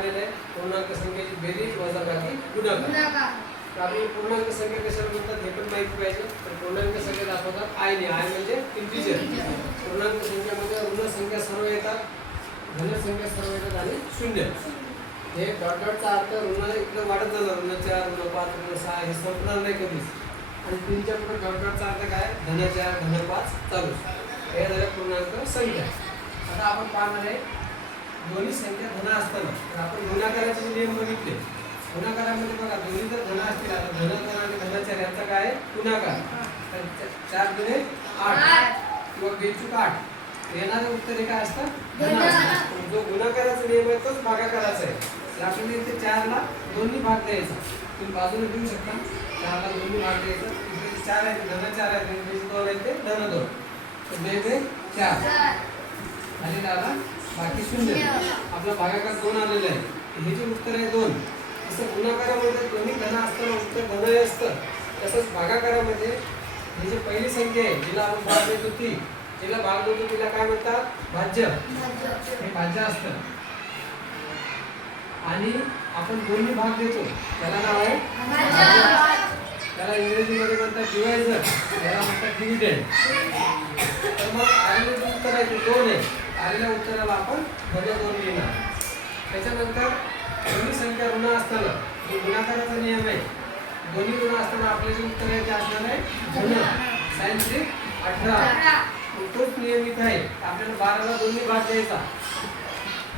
आलेलं आहे पूर्णांक संख्येची बेरीज वजाबाकी गुणाकार. तर आपली पूर्णांक संख्या कशाला म्हणतात हे पण माहिती पाहिजे. तर पूर्णांक संख्या दाखवतात आय ने. आय म्हणजे इंटिजर. पूर्णांक संख्यामध्ये ऋण संख्या सर्व येतात, धन संख्या सर्व येतात आणि शून्य. हे डॉट डॉटचा अर्थ ऋण इकडे वाढत जाणार, ऋण 4 ऋण 5 ऋण 6 हे संपणार नाही कधीच. आणि 3च्या पुढे डॉट डॉटचा अर्थ काय, धन 4 धन 5 चालू. हे झालं पूर्णांक संख्या. आता आपण पाहणार आहे दोन्ही संख्या धन असताना. तर आपण गुणाकाराचे नियम बघितले. गुणाकारामध्ये बघा दोन्ही जर धन असतील, आता धन आणि धन 4 यांचा काय आहे गुणाकार. तर 4 दुणे 8 किंवा बेचूक 8 येणारे उत्तर हे काय असतं धन असतं. जो गुणाकाराचा नियम आहे तोच भागाकाराचा आहे. तर आपल्याला इथे 4 ला दोन्ही भाग द्यायचा. तुम्ही बाजूने देऊ शकता. 4 ला दोन्ही भाग द्यायचा. इथे 4 आहे धन 4 आहे, बेचूक 2 आहे ते धन 2. तर 2 4 आणि आला बाकी शून्य. आपला भागाकार 2 आलेला आहे. हे जे उत्तर आहे 2. जसं गुणाकारामध्ये दोन्ही धन असताना उत्तर धन असतं, तसंच भागाकारामध्ये ही जी पहिली संख्या आहे जिला आपण भाग देत होती, जिला भाग देतो तिला काय म्हणतात भाज्य. हे भाज्य असतं. आणि आपण दोन्ही भाग देतो त्याला नाव आहे भाज्य. त्याला इंग्रजीमध्ये म्हणतात डिवायझर, याला म्हणतात डिव्हिडंड. तर मग आलेले जे उत्तर आहे ते 2 आहे. आलेल्या उत्तराला आपण धन 2 लिहिणार. त्याच्यानंतर दोन्ही संख्या ऋण असताना जो गुणाकाराचा नियम आहे, दोन्ही ऋण असताना आपले जे उत्तर आहे ते असणार आहे धन. साइन त्रिक 18. तोच नियम इथे आहे. आपल्याला 12 ला दोन्ही भाग द्यायचा.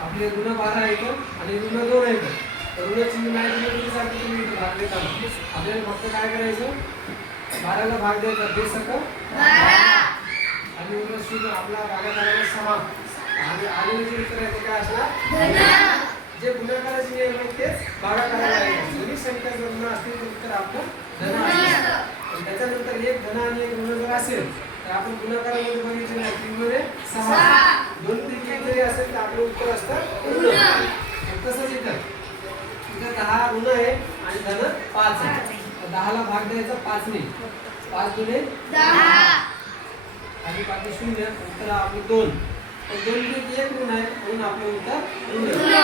आपले ऋण 12 येतं आणि ऋण 2 येतं. तर ऋण चिन्ह नाही दिलं तरी चालतं तुम्ही इथे भाग देताना. आपल्याला फक्त काय करायचं 12 ला भाग द्यायचा 2 सक 12 आणि ऋण चिन्ह आपला भागाकाराला 6 आणि आलेले जे उत्तर आहे ते काय असणार धन. जे गुणाकाराचे नियम आहेत तेच भागाकाराला आहे. दोन्ही संख्या जर ऋण असतील तर उत्तर आपलं धन असतं. त्याच्यानंतर एक धन आणि एक ऋण जर असेल तर आपण गुणाकारामध्ये बघितलं नाही 3 मध्ये 6 दोन पैकी एक जरी असेल तर आपलं उत्तर असतं ऋण. तसंच इथं 10 ऋण आहे आणि धन 5 आहे. तर 10 ला भाग द्यायचा 5 ने. 5 दुणे 10 आणि बाकी शून्य. उत्तर आपले 2. तर 2 पैकी एक ऋण आहे म्हणून आपलं उत्तर ऋण.